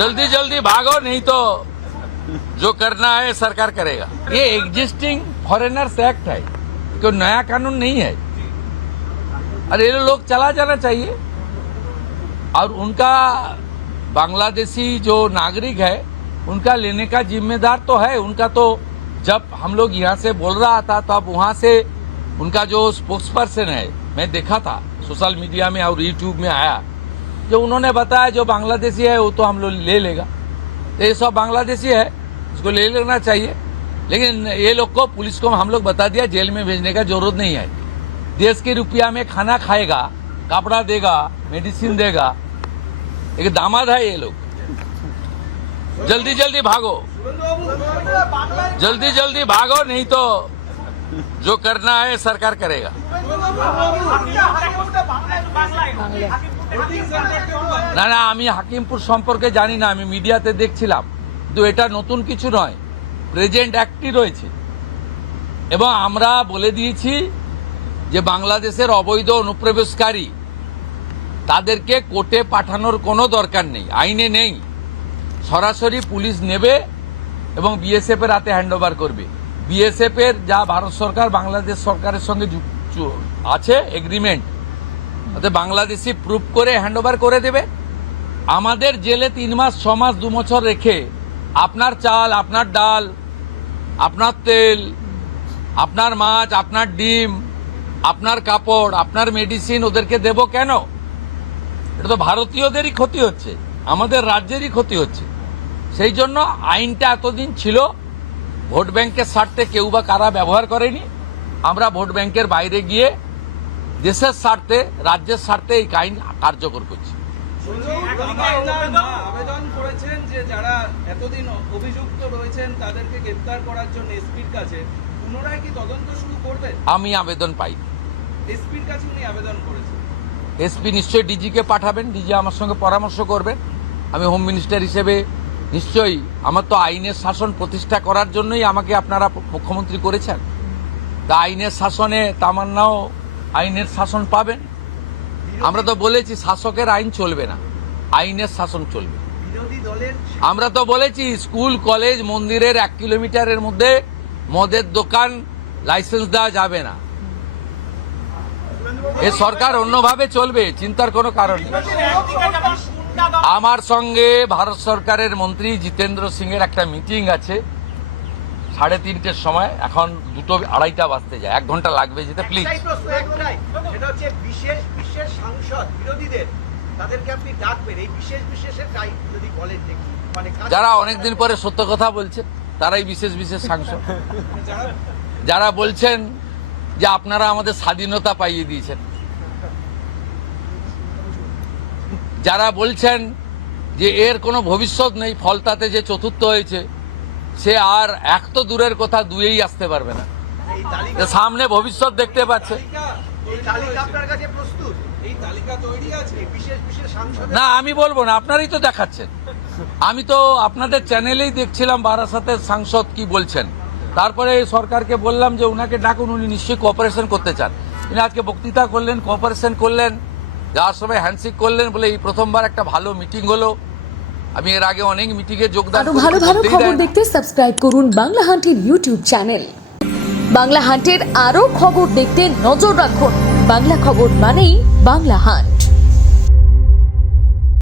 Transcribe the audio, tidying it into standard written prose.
जल्दी जल्दी भागो, नहीं तो जो करना है सरकार करेगा। ये एग्जिस्टिंग फॉरेनर्स एक्ट है, कोई नया कानून नहीं है। और ये लोग चला जाना चाहिए। और उनका बांग्लादेशी जो नागरिक है उनका लेने का जिम्मेदार तो है उनका। तो जब हम लोग यहाँ से बोल रहा था तो अब वहाँ से उनका जो स्पोक्स पर्सन है, मैं देखा था सोशल मीडिया में और यूट्यूब में आया, जो उन्होंने बताया जो बांग्लादेशी है वो तो हम लोग ले लेगा। तो ये सब बांग्लादेशी है, इसको ले लेना चाहिए। लेकिन ये लोग को, पुलिस को हम लोग बता दिया जेल में भेजने का जरूरत नहीं है। देश के रुपया में खाना खाएगा, कपड़ा देगा, मेडिसिन देगा, एक दामाद है ये लोग। जल्दी जल्दी भागो, जल्दी जल्दी भागो, नहीं तो जो करना है सरकार करेगा। না না, আমি হাকিমপুর সম্পর্কে জানি না, আমি মিডিয়াতে দেখছিলাম। কিন্তু এটা নতুন কিছু নয়, প্রেজেন্ট অ্যাক্টই রয়েছে। এবং আমরা বলে দিয়েছি যে বাংলাদেশের অবৈধ অনুপ্রবেশকারী তাদেরকে কোর্টে পাঠানোর কোনো দরকার নেই, আইনে নেই। সরাসরি পুলিশ নেবে এবং বিএসএফ এর হাতে হ্যান্ডওভার করবে। বিএসএফ এর যা ভারত সরকার বাংলাদেশ সরকারের সঙ্গে আছে এগ্রিমেন্ট, ওতে বাংলাদেশি প্রুফ করে হ্যান্ডওভার করে দেবে। আমাদের জেলে 3 মাস 6 মাস 2 বছর রেখে আপনার চাল, আপনার ডাল, আপনার তেল, আপনার মাছ, আপনার ডিম, আপনার কাপড়, আপনার মেডিসিন ওদেরকে দেব কেন? এটা তো ভারতীয়দেরই ক্ষতি হচ্ছে, আমাদের রাজ্যেরই ক্ষতি হচ্ছে। সেই জন্য আইনটা এতদিন ছিল ভোট ব্যাংকের স্বার্থে কেউ বা কারা ব্যবহার করেনি। আমরা ভোট ব্যাংকের বাইরে গিয়ে দেশের স্বার্থে, রাজ্যের স্বার্থে এই আইন কার্যকর করছি। আবেদন করেছেন যে যারা এতদিন অভিযুক্ত রয়েছেন তাদেরকে গ্রেফতার করার জন্য এসপির কাছে, পুনরায় কি তদন্ত শুরু করবেন? আমি আবেদন পাই, এসপির কাছে উনি আবেদন করেছেন। এসপি নিশ্চয়ই ডিজিকে পাঠাবেন, ডিজি আমার সঙ্গে পরামর্শ করবেন। আমি হোম মিনিস্টার হিসেবে নিশ্চয়ই, আমার তো আইনের শাসন প্রতিষ্ঠা করার জন্যই আমাকে আপনারা মুখ্যমন্ত্রী করেছেন। তা আইনের শাসনে তামান্নাও আইনের শাসন পাবেন। আমরা তো বলেছি শাসকের আইন চলবে না, আইনের শাসন চলবে। আমরা তো বলেছি স্কুল, কলেজ, মন্দিরের 1 কিলোমিটারের মধ্যে মদের দোকান লাইসেন্স দেওয়া যাবে না। এ সরকার অন্যভাবে চলবে, চিন্তার কোনো কারণ নেই। আমার সঙ্গে ভারত সরকারের মন্ত্রী জিতেন্দ্র সিং এর একটা মিটিং আছে 3:30টার সময়। এখন 2:30 বাজতে যায়, 1 ঘন্টা লাগবে যেতে। প্লিজ, যারা অনেকদিন পরে সত্য কথা বলছে তারাই বিশেষ বিশেষ সাংসদ। যারা বলছেন যে আপনারা আমাদের স্বাধীনতা পাইয়ে দিয়েছেন, যারা বলছেন যে এর কোনো ভবিষ্যৎ নেই, ফলতাতে যে চতুর্থ হয়েছে সে আর 1 তো দূরের কথা 2-এই আসতে পারবে না, সামনে ভবিষ্যৎ দেখতে পাচ্ছে না। আমি বলবো না, আপনারাই তো দেখাচ্ছেন। আমি তো আপনাদের চ্যানেলেই দেখছিলাম বারাসাতের সাংসদ কি বলছেন। তারপরে সরকারকে বললাম যে উনাকে ডাকুন, উনি নিশ্চয়ই কোঅপারেশন করতে চান। উনি আজকে বক্তৃতা করলেন, কোঅপারেশন করলেন, যাওয়ার সময় হ্যান্ডশেক করলেন, বলে এই প্রথমবার একটা ভালো মিটিং হলো। আমি এর আগে অনেক মিটিংয়ে যোগদান করেছি। ভালো ভালো খবর দেখতে সাবস্ক্রাইব করুন বাংলা হান্টের ইউটিউব চ্যানেল। বাংলা হান্টের আরো খবর দেখতে নজর রাখুন। বাংলা খবর মানেই বাংলা হান্ট।